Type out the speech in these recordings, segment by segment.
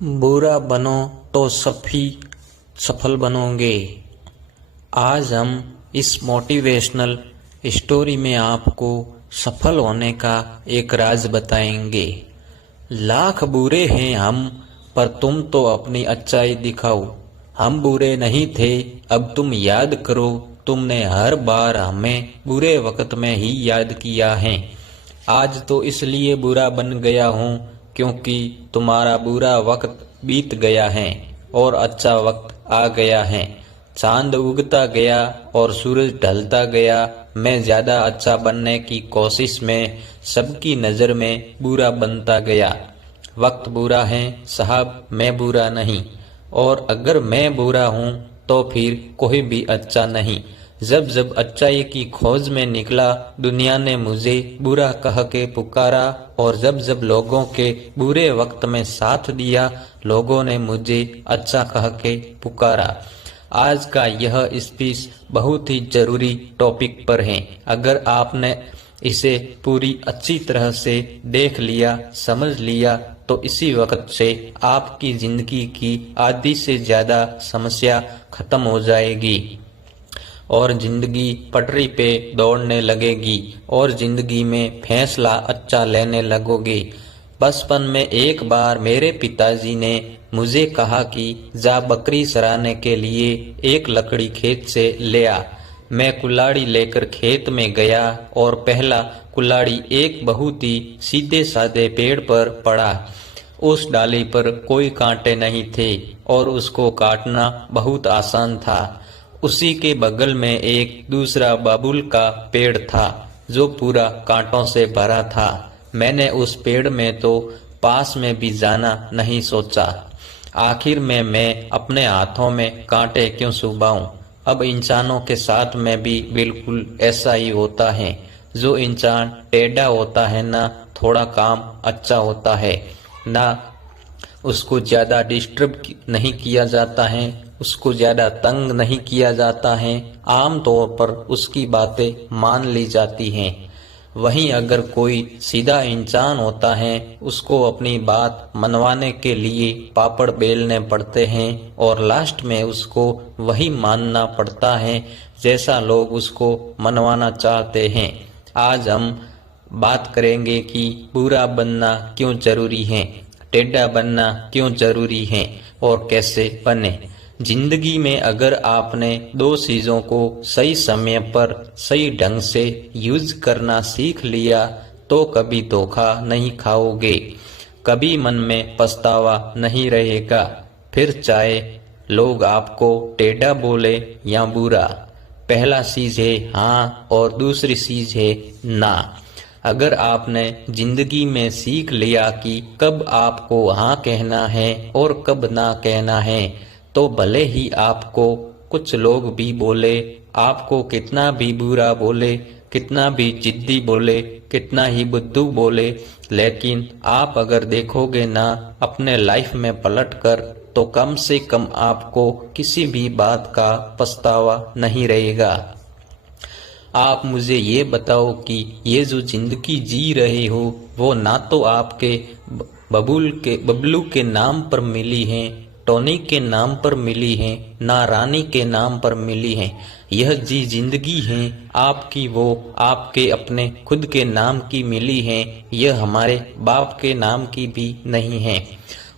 बुरा बनो तो सभी सफल बनोगे। आज हम इस मोटिवेशनल स्टोरी में आपको सफल होने का एक राज बताएंगे। लाख बुरे हैं हम, पर तुम तो अपनी अच्छाई दिखाओ। हम बुरे नहीं थे, अब तुम याद करो, तुमने हर बार हमें बुरे वक्त में ही याद किया है। आज तो इसलिए बुरा बन गया हूँ क्योंकि तुम्हारा बुरा वक्त बीत गया है और अच्छा वक्त आ गया है। चांद उगता गया और सूरज ढलता गया। मैं ज्यादा अच्छा बनने की कोशिश में सबकी नजर में बुरा बनता गया। वक्त बुरा है साहब, मैं बुरा नहीं, और अगर मैं बुरा हूँ तो फिर कोई भी अच्छा नहीं। जब जब अच्छाई की खोज में निकला, दुनिया ने मुझे बुरा कह के पुकारा, और जब जब लोगों के बुरे वक्त में साथ दिया, लोगों ने मुझे अच्छा कह के पुकारा। आज का यह स्पीच बहुत ही जरूरी टॉपिक पर है। अगर आपने इसे पूरी अच्छी तरह से देख लिया, समझ लिया, तो इसी वक्त से आपकी जिंदगी की आधी से ज्यादा समस्या खत्म हो जाएगी और जिंदगी पटरी पे दौड़ने लगेगी और जिंदगी में फैसला अच्छा लेने लगोगे। बचपन में एक बार मेरे पिताजी ने मुझे कहा कि जा बकरी चराने के लिए एक लकड़ी खेत से ले आ। मैं कुल्हाड़ी लेकर खेत में गया और पहला कुल्हाड़ी एक बहुत ही सीधे साधे पेड़ पर पड़ा। उस डाली पर कोई कांटे नहीं थे और उसको काटना बहुत आसान था। उसी के बगल में एक दूसरा बबूल का पेड़ था जो पूरा कांटों से भरा था। मैंने उस पेड़ में तो पास में भी जाना नहीं सोचा। आखिर में मैं अपने हाथों में कांटे क्यों चुभाऊं। अब इंसानों के साथ में भी बिल्कुल ऐसा ही होता है। जो इंसान टेढ़ा होता है ना थोड़ा काम अच्छा होता है, ना उसको ज्यादा डिस्टर्ब नहीं किया जाता है, उसको ज्यादा तंग नहीं किया जाता है, आम तौर पर उसकी बातें मान ली जाती हैं। वहीं अगर कोई सीधा इंसान होता है, उसको अपनी बात मनवाने के लिए पापड़ बेलने पड़ते हैं और लास्ट में उसको वही मानना पड़ता है जैसा लोग उसको मनवाना चाहते हैं। आज हम बात करेंगे कि बुरा बनना क्यों जरूरी है, टेढ़ा बनना क्यों जरूरी है और कैसे बने। जिंदगी में अगर आपने दो चीजों को सही समय पर सही ढंग से यूज करना सीख लिया तो कभी धोखा नहीं खाओगे, कभी मन में पछतावा नहीं रहेगा। फिर चाहे लोग आपको टेढ़ा बोले या बुरा, पहला चीज है हाँ और दूसरी चीज है ना। अगर आपने जिंदगी में सीख लिया कि कब आपको हाँ कहना है और कब ना कहना है, तो भले ही आपको कुछ लोग भी बोले, आपको कितना भी बुरा बोले, कितना भी जिद्दी बोले, कितना ही बुद्धू बोले, लेकिन आप अगर देखोगे ना अपने लाइफ में पलट कर, तो कम से कम आपको किसी भी बात का पछतावा नहीं रहेगा। आप मुझे ये बताओ कि ये जो जिंदगी जी रहे हो वो ना तो आपके बबलू के नाम पर मिली है, टोनी के नाम पर मिली है, ना रानी के नाम पर मिली है। यह जी जिंदगी है आपकी, वो आपके अपने खुद के नाम की मिली है। यह हमारे बाप के नाम की भी नहीं है।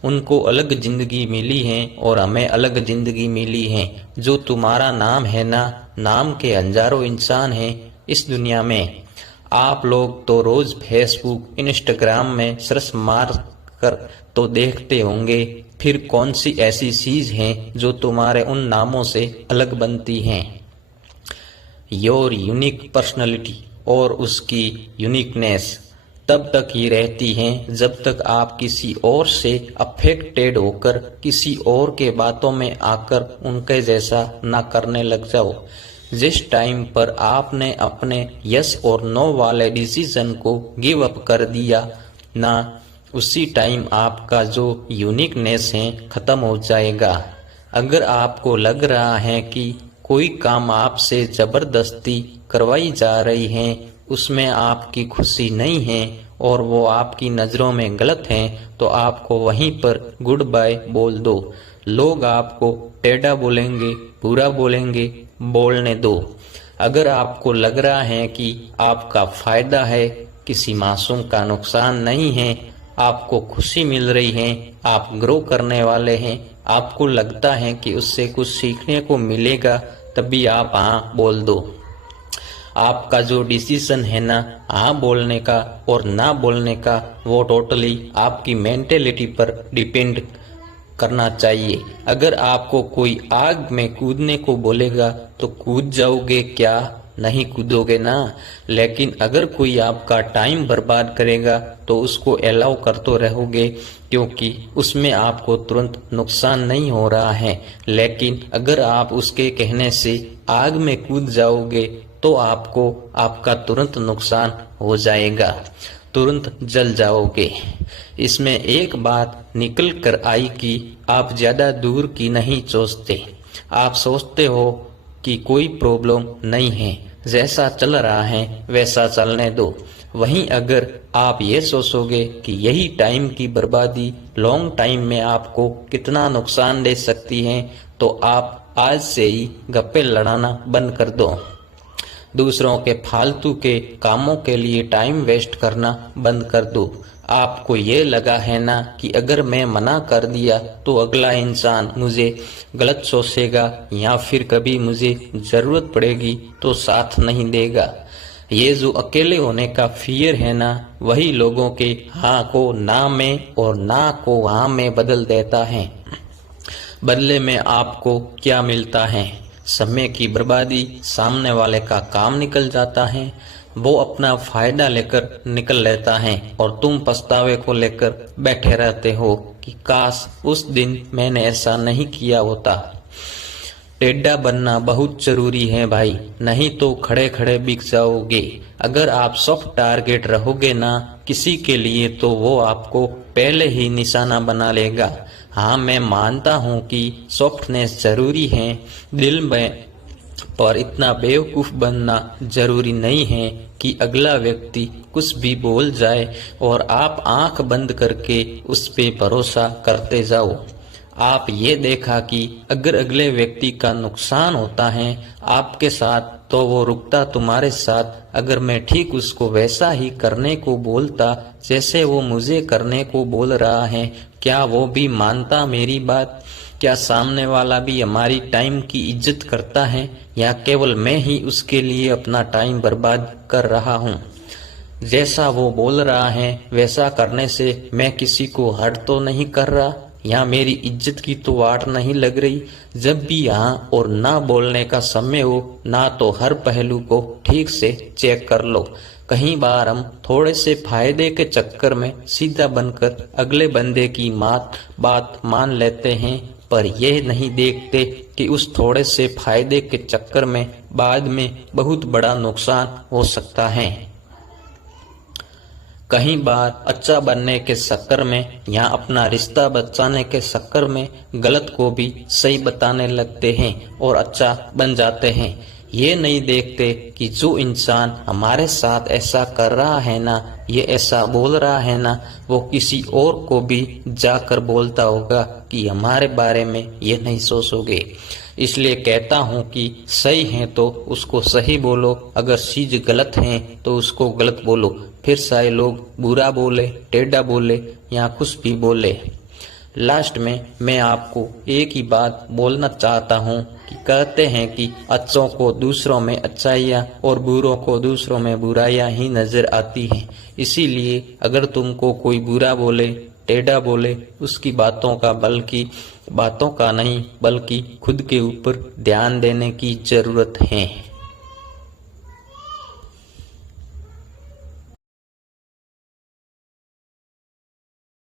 उनको अलग जिंदगी मिली है और हमें अलग जिंदगी मिली है। जो तुम्हारा नाम है ना, नाम के हजारों इंसान हैं इस दुनिया में। आप लोग तो रोज फेसबुक इंस्टाग्राम में सर्च मार कर तो देखते होंगे, फिर कौन सी ऐसी चीज है जो तुम्हारे उन नामों से अलग बनती हैं। योर यूनिक पर्सनैलिटी और उसकी यूनिकनेस तब तक ही रहती है जब तक आप किसी और से अफेक्टेड होकर किसी और के बातों में आकर उनके जैसा ना करने लग जाओ। जिस टाइम पर आपने अपने यस और नो वाले डिसीजन को गिव अप कर दिया ना, उसी टाइम आपका जो यूनिकनेस है खत्म हो जाएगा। अगर आपको लग रहा है कि कोई काम आपसे जबरदस्ती करवाई जा रही है, उसमें आपकी खुशी नहीं है और वो आपकी नज़रों में गलत हैं तो आपको वहीं पर गुड बाय बोल दो। लोग आपको टेढ़ा बोलेंगे, बुरा बोलेंगे, बोलने दो। अगर आपको लग रहा है कि आपका फायदा है, किसी मासूम का नुकसान नहीं है, आपको खुशी मिल रही है, आप ग्रो करने वाले हैं, आपको लगता है कि उससे कुछ सीखने को मिलेगा, तभी आप हाँ बोल दो। आपका जो डिसीजन है ना हाँ बोलने का और ना बोलने का, वो टोटली आपकी मेंटेलिटी पर डिपेंड करना चाहिए। अगर आपको कोई आग में कूदने को बोलेगा तो कूद जाओगे क्या? नहीं कूदोगे ना। लेकिन अगर कोई आपका टाइम बर्बाद करेगा तो उसको अलाउ करते रहोगे, क्योंकि उसमें आपको तुरंत नुकसान नहीं हो रहा है। लेकिन अगर आप उसके कहने से आग में कूद जाओगे तो आपको आपका तुरंत नुकसान हो जाएगा, तुरंत जल जाओगे। इसमें एक बात निकल कर आई कि आप ज्यादा दूर की नहीं सोचते। आप सोचते हो कि कोई प्रॉब्लम नहीं है, जैसा चल रहा है वैसा चलने दो। वहीं अगर आप ये सोचोगे कि यही टाइम की बर्बादी लॉन्ग टाइम में आपको कितना नुकसान दे सकती है, तो आप आज से ही गप्पे लड़ाना बंद कर दो। दूसरों के फालतू के कामों के लिए टाइम वेस्ट करना बंद कर दो। आपको ये लगा है ना कि अगर मैं मना कर दिया तो अगला इंसान मुझे गलत सोचेगा या फिर कभी मुझे जरूरत पड़ेगी तो साथ नहीं देगा। ये जो अकेले होने का फियर है ना, वही लोगों के हाँ को ना में और ना को हाँ में बदल देता है। बदले में आपको क्या मिलता है? समय की बर्बादी, सामने वाले का काम निकल जाता है, वो अपना फायदा लेकर निकल लेता है और तुम पछतावे को लेकर बैठे रहते हो कि काश उस दिन मैंने ऐसा नहीं किया होता। टेढ़ा बनना बहुत जरूरी है भाई, नहीं तो खड़े खड़े बिक जाओगे। अगर आप सॉफ्ट टारगेट रहोगे ना किसी के लिए तो वो आपको पहले ही निशाना बना लेगा। हाँ, मैं मानता हूँ कि सॉफ्टनेस जरूरी है दिल में, पर इतना बेवकूफ बनना जरूरी नहीं है कि अगला व्यक्ति कुछ भी बोल जाए और आप आंख बंद करके उस पे भरोसा करते जाओ। आप ये देखा कि अगर अगले व्यक्ति का नुकसान होता है आपके साथ तो वो रुकता तुम्हारे साथ। अगर मैं ठीक उसको वैसा ही करने को बोलता जैसे वो मुझे करने को बोल रहा है, क्या वो भी मानता मेरी बात? क्या सामने वाला भी हमारी टाइम की इज्जत करता है, या केवल मैं ही उसके लिए अपना टाइम बर्बाद कर रहा हूँ? जैसा वो बोल रहा है वैसा करने से मैं किसी को हर्ट तो नहीं कर रहा, या मेरी इज्जत की तो वाट नहीं लग रही? जब भी हाँ और ना बोलने का समय हो ना, तो हर पहलू को ठीक से चेक कर लो। कई बार हम थोड़े से फायदे के चक्कर में सीधा बनकर अगले बंदे की बात मान लेते हैं, पर यह नहीं देखते कि उस थोड़े से फायदे के चक्कर में बाद में बहुत बड़ा नुकसान हो सकता है। कई बार अच्छा बनने के चक्कर में या अपना रिश्ता बचाने के चक्कर में गलत को भी सही बताने लगते हैं और अच्छा बन जाते हैं। ये नहीं देखते कि जो इंसान हमारे साथ ऐसा कर रहा है ना, ये ऐसा बोल रहा है ना, वो किसी और को भी जाकर बोलता होगा कि हमारे बारे में ये नहीं सोचोगे। इसलिए कहता हूँ कि सही है तो उसको सही बोलो, अगर चीज गलत है तो उसको गलत बोलो। फिर चाहे लोग बुरा बोले, टेढ़ा बोले या कुछ भी बोले। लास्ट में मैं आपको एक ही बात बोलना चाहता हूँ कि कहते हैं कि अच्छों को दूसरों में अच्छाइयाँ और बुरों को दूसरों में बुराइयाँ ही नजर आती हैं। इसीलिए अगर तुमको कोई बुरा बोले, टेढ़ा बोले, उसकी बातों का नहीं बल्कि खुद के ऊपर ध्यान देने की जरूरत है।